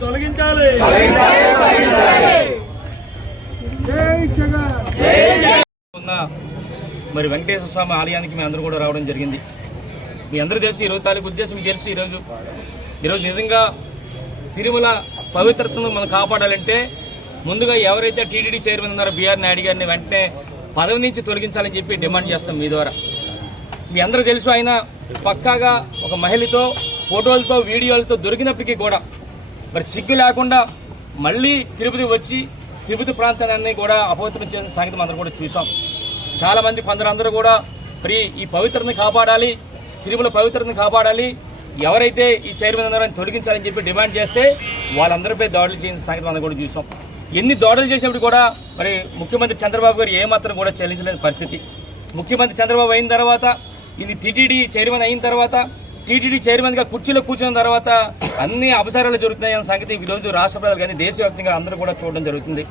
తొలగించాలి. మరి వెంకటేశ్వర స్వామి ఆలయానికి మేము అందరూ కూడా రావడం జరిగింది. మీ అందరూ తెలుసు 20 తారీఖు ఉద్దేశం మీకు తెలుసు. ఈరోజు నిజంగా తిరుమల పవిత్రతను మనం కాపాడాలంటే ముందుగా ఎవరైతే టీటీడీ చైర్మన్ ఉన్నారో బీఆర్ నాయుడు గారిని వెంటనే పదవి నుంచి తొలగించాలని చెప్పి డిమాండ్ చేస్తాం మీ ద్వారా. మీ అందరూ తెలుసు ఆయన పక్కాగా ఒక మహిళతో ఫోటోలతో వీడియోలతో దొరికినప్పటికీ కూడా మరి సిగ్గు లేకుండా మళ్ళీ తిరుపతి వచ్చి తిరుపతి ప్రాంతాన్ని కూడా అపవిత్రం చేసిన సంగతి అందరూ కూడా చూసాం. చాలామంది కొందరందరూ కూడా మరి ఈ పవిత్రతని కాపాడాలి, తిరుమల పవిత్రతని కాపాడాలి, ఎవరైతే ఈ చైర్మన్ ఉన్నారో తొలగించాలని చెప్పి డిమాండ్ చేస్తే వాళ్ళందరిపై దాడులు చేసిన సంగతి మనం కూడా చూసాం. ఎన్ని దాడులు చేసినప్పుడు కూడా మరి ముఖ్యమంత్రి చంద్రబాబు గారు ఏమాత్రం కూడా చెల్లించలేని పరిస్థితి. ముఖ్యమంత్రి చంద్రబాబు అయిన తర్వాత, ఇది టీటీడీ చైర్మన్ అయిన తర్వాత, టీటీడీ చైర్మన్గా కుర్చీలో కూర్చున్న తర్వాత అన్ని అపచారాలు జరుగుతున్నాయన్న సంగతి ఈరోజు రాష్ట్ర ప్రజలు కానీ దేశవ్యాప్తంగా అందరూ కూడా చూడడం జరుగుతుంది.